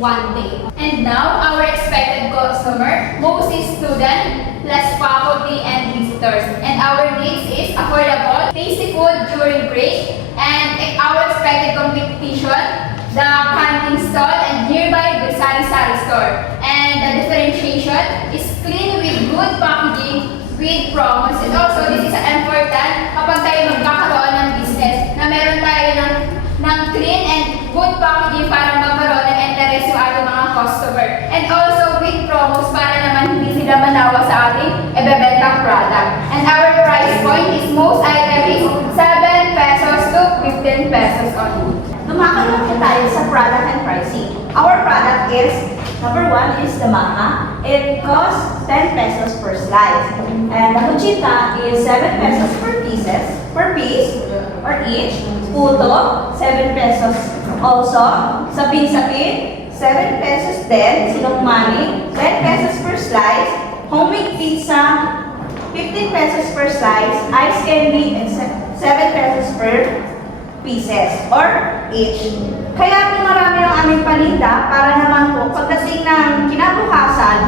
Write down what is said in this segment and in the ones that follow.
one day. And now, our expected customer, mostly student, plus faculty and visitors. And our needs is affordable, tasty food during break, and our expected competition, the canteen stall and nearby the sari-sari store. And the differentiation is clean with good packaging with promos. And also, this is important kapag tayo magkakaroon ng business na meron tayo ng clean and good packaging para magkaroon ng interest yung ating mga customer. And also with promos para naman hindi sila manawa sa ating ibebentang product. And our price point is most item is 7 pesos to 15 pesos only. Tumakalaki tayo sa product and pricing. Our product is, number 1 is the maha. It costs 10 pesos per slice. And the muchita is 7 pesos per piece, or each. Puto, 7 pesos also. Sapin-sapin, 7 pesos din. Sinukmani, 10 pesos per slice. Homemade pizza, 15 pesos per slice. Ice candy, and 7 pesos per pieces or each. Kaya po marami ang aming paninda para naman po pagdating ng kinabukasan,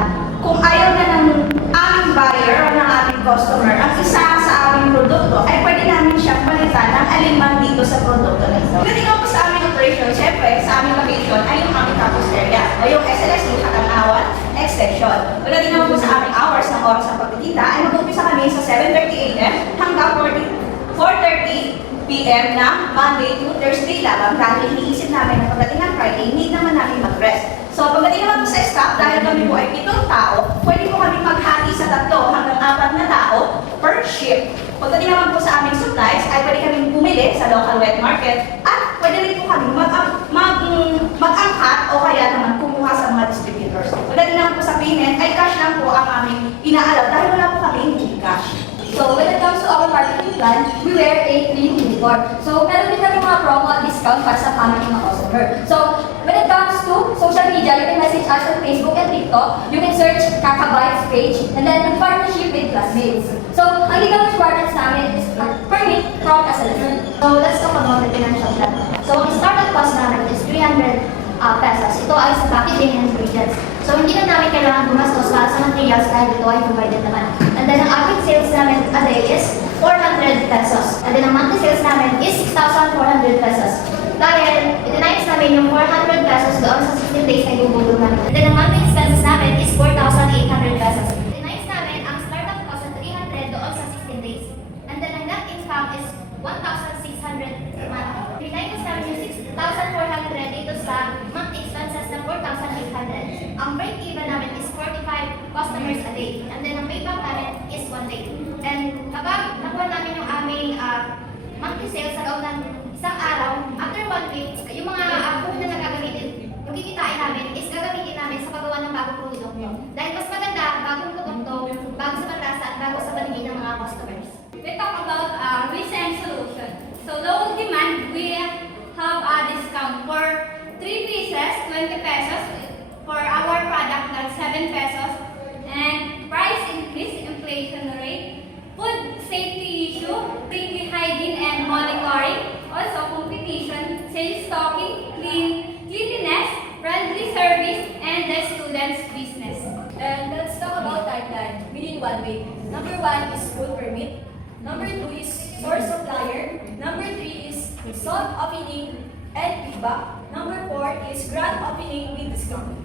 kung ayaw na ng aming buyer o ng aming customer ang isa sa aming produkto, ay pwede namin siyang palitan ng alinman dito sa produkto na ito. Pagdating po sa aming operation, syempre sa aming location ay yung aming campus area o yung SLS, yung Katanawan Extension. Pagdating naman po sa aming hours ng oras ng pagtitinda, ay mag-umpisa kami sa 7:30 AM hanggang 4:30 PM na Monday to Thursday lamang dahil iniisip namin na pagdating ng Friday, need naman namin mag-rest. So pagdating naman po sa staff, dahil kami po ay 7 tao, pwede po kami maghati sa 3 hanggang 4 na tao per shift. Pagdating naman po sa aming supplies, ay pwede kami bumili sa local wet market at pwede rin po kami mag-angkat o kaya naman kumuha sa mga distributors. Pagdating naman po sa payment, ay cash lang po ang aming inaalab dahil wala po kami cash. So, when it comes to our marketing plan, we wear a clean uniform. So, meron din kami mga promo at discount para sa aming mga customer. So, when it comes to social media, you can message us on Facebook and TikTok. You can search Kakabytes page and then in partnership with classmates. So, ang legal requirements namin is permit from SLM. So, let's talk about the financial plan. So, ang startup cost namin is 300 pesos. Ito ay sa packaging and ingredients. So, hindi na namin kailangan gumastos para sa materials dahil ito ay provided naman. And then, ang average sales namin a day is 400 pesos. And then, ang monthly sales namin is 6,400 pesos. Dahil, itinimes namin yung 400 pesos doon sa 16 days na ibubulong namin. And then, ang monthly expenses namin is 4,800 pesos. Itinimes namin ang startup cost na 300 doon sa 16 days. And then, ang net income is 1,600 per month. Itinimes namin yung 6,400 dito sa monthly expenses na 4,800. Ang break-even namin is 45 customers a day. And then, ang payback namin is 1 day. And kapag nakuha namin yung aming monthly sales sa loob ng isang araw, after 1 week, yung mga food na nagagamitin, yung kikitain namin is gagamitin namin sa paggawa ng bagong produkto. Dahil mas maganda, bagong produkto, bago sa panlasa at bago sa paningin ng mga customers. We talk about recent solution. So low demand, we have a discount for 3 pieces, 20 pesos. For our product, that's 7 pesos. And price increase, inflation rate, food safety issue, strictly hygiene and monitoring, also competition, sales stocking, cleanliness, friendly service, and the student's business. And let's talk about timeline within 1 week. Number 1 is food permit. Number 2 is source supplier. Number 3 is soft opening and feedback. Number 4 is grand opening with discount.